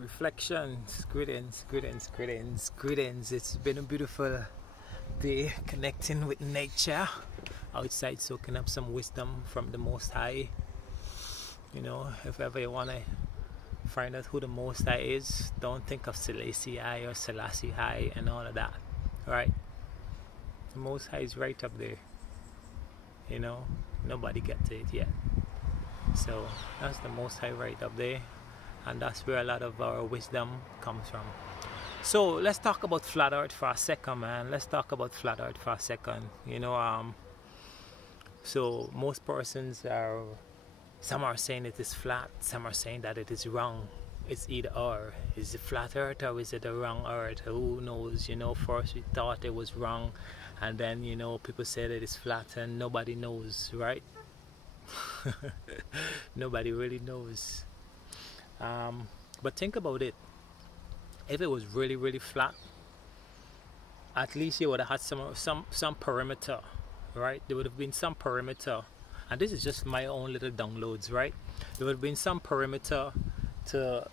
Reflections, greetings. It's been a beautiful day connecting with nature outside, soaking up some wisdom from the Most High. You know, if ever you want to find out who the Most High is, don't think of Selassie I or Selassie High and all of that, right? The Most High is right up there. You know, nobody gets to it yet. So that's the Most High right up there. And that's where a lot of our wisdom comes from. So let's talk about flat earth for a second, man. Let's talk about flat earth for a second. You know, so most persons are, some are saying it is flat, some are saying that it is wrong. It's either or. Is it flat earth or is it a wrong earth? Who knows? You know, first we thought it was wrong, and then, you know, people said it is flat and nobody knows, right? Nobody really knows. But think about it. If it was really flat, at least you would have had some perimeter, right? There would have been some perimeter, and this is just my own little downloads, right? There would have been some perimeter to,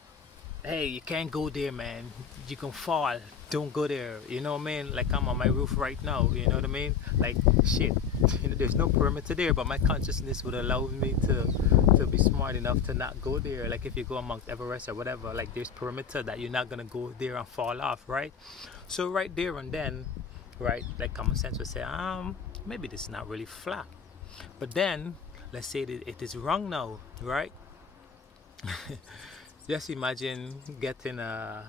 hey, you can't go there, man. You can fall. Don't go there. You know what I mean? Like, I'm on my roof right now. You know what I mean? Like, shit. You know, there's no perimeter there, but my consciousness would allow me to be smart enough to not go there. Like, if you go on Mount Everest or whatever, like, there's perimeter that you're not gonna go there and fall off, right? So right there and then, right, like, common sense would say, maybe this is not really flat. But then, let's say that it is wrong now, right? Just imagine getting the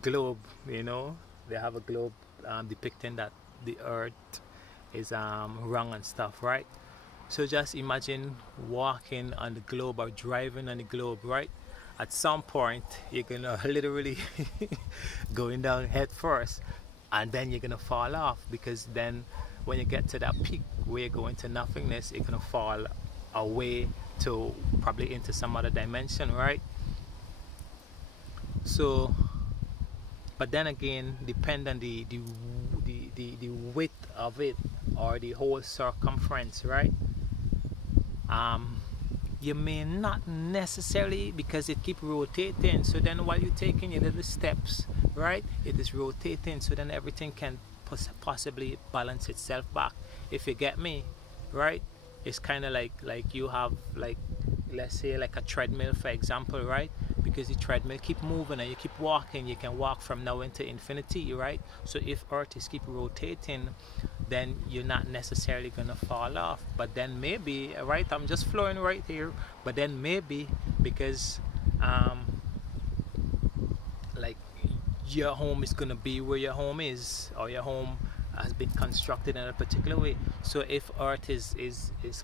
globe. You know, they have a globe depicting that the earth is wrong and stuff, right? So just imagine walking on the globe or driving on the globe, right? At some point you're gonna literally going down head first, and then you're gonna fall off, because then when you get to that peak where you're going to nothingness, you're gonna fall away to probably into some other dimension, right? So, but then again, depend on the width of it, or the whole circumference, right? You may not necessarily, because it keep rotating. So then while you're taking your little steps, right, it is rotating. So then everything can possibly balance itself back, if you get me, right? It's kind of like you have, like, let's say like a treadmill, for example, right? Because the treadmill keep moving and you keep walking, you can walk from now into infinity, right? So if earth is keep rotating, then you're not necessarily gonna fall off. But then maybe, right, I'm just flowing right here, but then maybe because like, your home is gonna be where your home is, or your home has been constructed in a particular way. So if earth is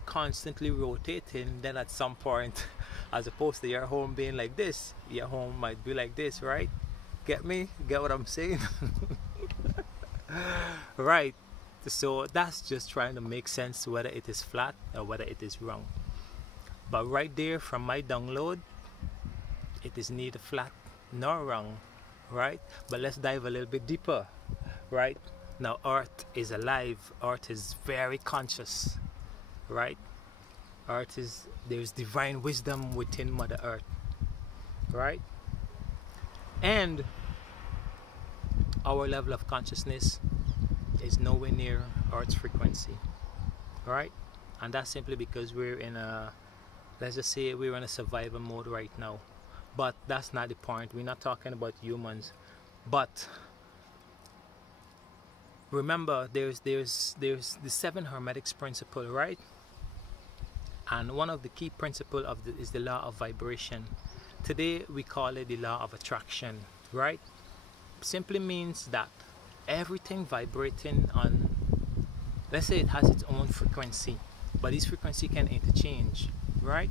constantly rotating, then at some point, as opposed to your home being like this, your home might be like this, right? Get me? Get what I'm saying? Right. So that's just trying to make sense whether it is flat or whether it is wrong. But right there from my download, it is neither flat nor wrong, right? But let's dive a little bit deeper, right? Now, earth is alive. Earth is very conscious, right? There's divine wisdom within Mother Earth, right? And our level of consciousness is nowhere near Earth's frequency, right? And that's simply because we're in let's just say we're in a survival mode right now. But that's not the point. We're not talking about humans. But remember, there's the 7 Hermetics principle, right? And one of the key principles is the law of vibration. Today we call it the law of attraction, right? Simply means that everything vibrating on, let's say it has its own frequency, but this frequency can interchange, right?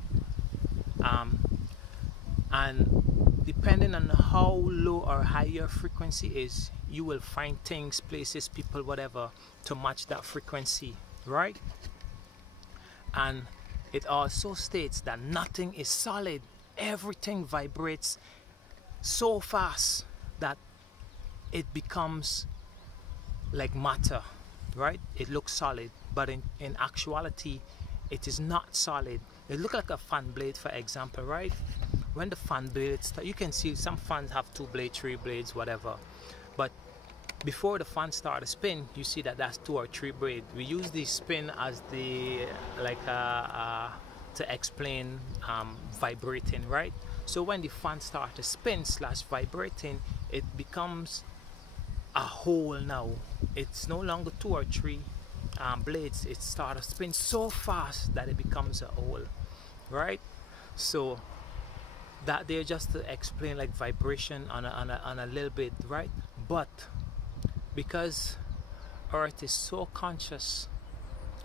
And depending on how low or high your frequency is, you will find things, places, people, whatever, to match that frequency, right? And it also states that nothing is solid. Everything vibrates so fast that it becomes like matter, right? It looks solid, but in actuality, it is not solid. It looks like a fan blade, for example, right? when the fan blades, you can see some fans have 2 blades, 3 blades, whatever, but before the fan start to spin, you see that that's 2 or 3 blades. We use the spin as the to explain vibrating, right? So when the fan start to spin / vibrating, it becomes a hole now. It's no longer 2 or 3 blades. It starts to spin so fast that it becomes a hole, right? So that they're just to explain like vibration on a little bit, right? But because Earth is so conscious,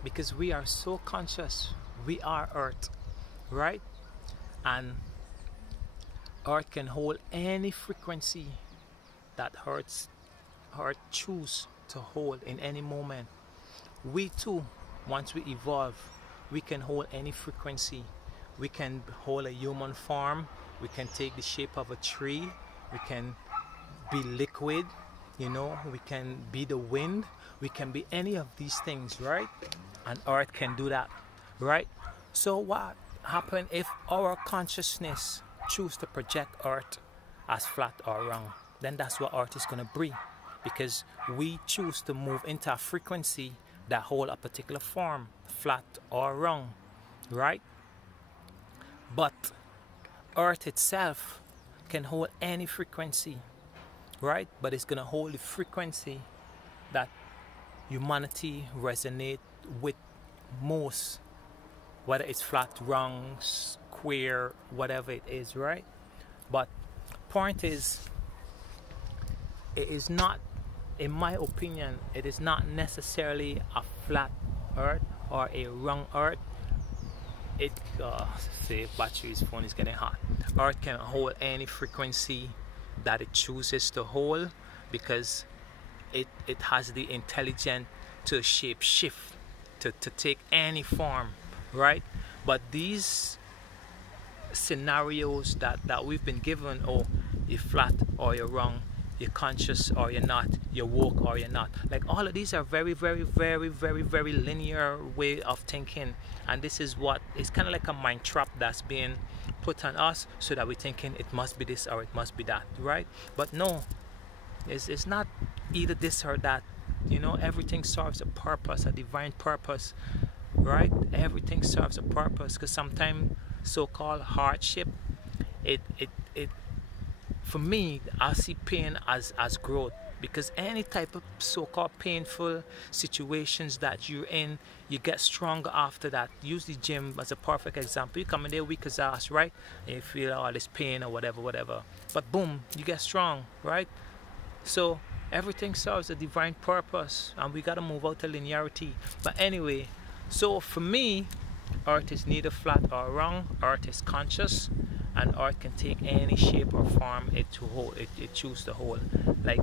because we are so conscious, we are Earth, right? And Earth can hold any frequency that Earth choose to hold in any moment. We too, once we evolve, we can hold any frequency. We can hold a human form, we can take the shape of a tree, we can be liquid, you know, we can be the wind, we can be any of these things, right? And Earth can do that, right? So what happens if our consciousness choose to project Earth as flat or round? Then that's what Earth is going to bring, because we choose to move into a frequency that hold a particular form, flat or round, right? But Earth itself can hold any frequency, right? But it's going to hold the frequency that humanity resonate with most, whether it's flat, round, square, whatever it is, right? But point is, it is not, in my opinion, it is not necessarily a flat Earth or a round Earth. It say battery's phone is getting hot. Earth can hold any frequency that it chooses to hold, because it has the intelligence to shape shift, to take any form, right? But these scenarios that we've been given, oh, you're flat or you're wrong, you're conscious or you're not, you're woke or you're not, like all of these are very linear way of thinking. And this is what, it's kind of like a mind trap that's being put on us, so that we're thinking it must be this or it must be that, right? But no, it's not either this or that, you know. Everything serves a purpose, a divine purpose, right? Everything serves a purpose, because sometimes so-called hardship, it for me, I see pain as growth, because any type of so-called painful situations that you're in, you get stronger after that. Use the gym as a perfect example. You come in there weak as ass, right? And you feel all this pain or whatever, but boom, you get strong, right? So everything serves a divine purpose, and we gotta move out of linearity. But anyway, so for me, Earth is neither flat or round. Earth is conscious, and Earth can take any shape or form it choose to hold. Like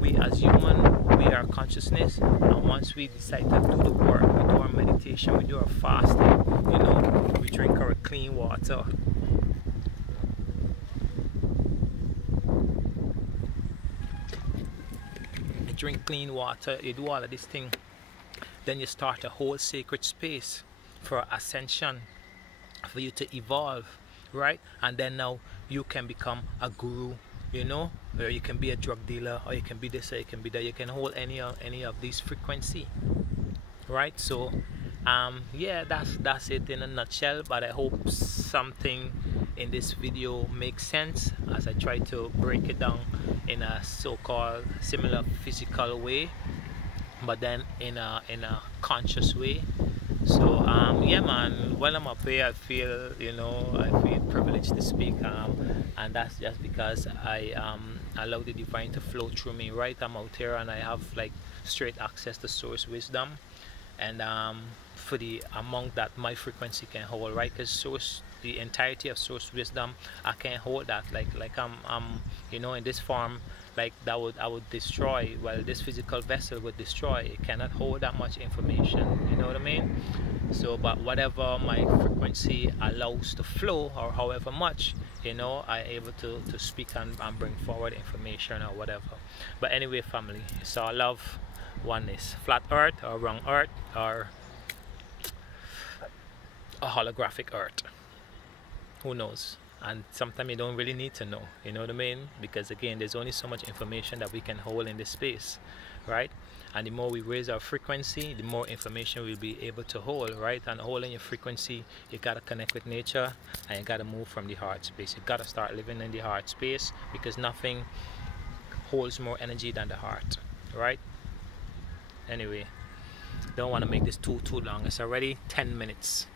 we as human, we are consciousness, and once we decide to do the work, we do our meditation, we do our fasting, you know, we drink our clean water. You drink clean water, you do all of this thing, then you start a whole sacred space for ascension, for you to evolve, right? And then now you can become a guru, you know, or you can be a drug dealer, or you can be this, or you can be that. You can hold any of these frequency, right? So yeah, that's it in a nutshell. But I hope something in this video makes sense as I try to break it down in a so-called similar physical way, but then in a conscious way. So yeah, man, while I'm up here, I feel, you know, I feel privileged to speak, and that's just because I allow the divine to flow through me, right? I'm out here and I have like straight access to source wisdom, and for the amount that my frequency can hold, right? Because source, the entirety of source wisdom, I can't hold that. Like I'm you know, in this form, like that I would destroy. Well, this physical vessel would destroy. It cannot hold that much information, you know what I mean? So but whatever my frequency allows to flow, or however much, you know, I'm able to speak and bring forward information or whatever. But anyway, family, it's all love, oneness. Flat Earth or wrong Earth, or a holographic Earth, who knows? And sometimes you don't really need to know, you know what I mean? Because again, there's only so much information that we can hold in this space, right? And the more we raise our frequency, the more information we'll be able to hold, right? And holding your frequency, you gotta connect with nature, and you gotta move from the heart space. You gotta start living in the heart space, because nothing holds more energy than the heart, right? Anyway, don't want to make this too long. It's already 10 minutes.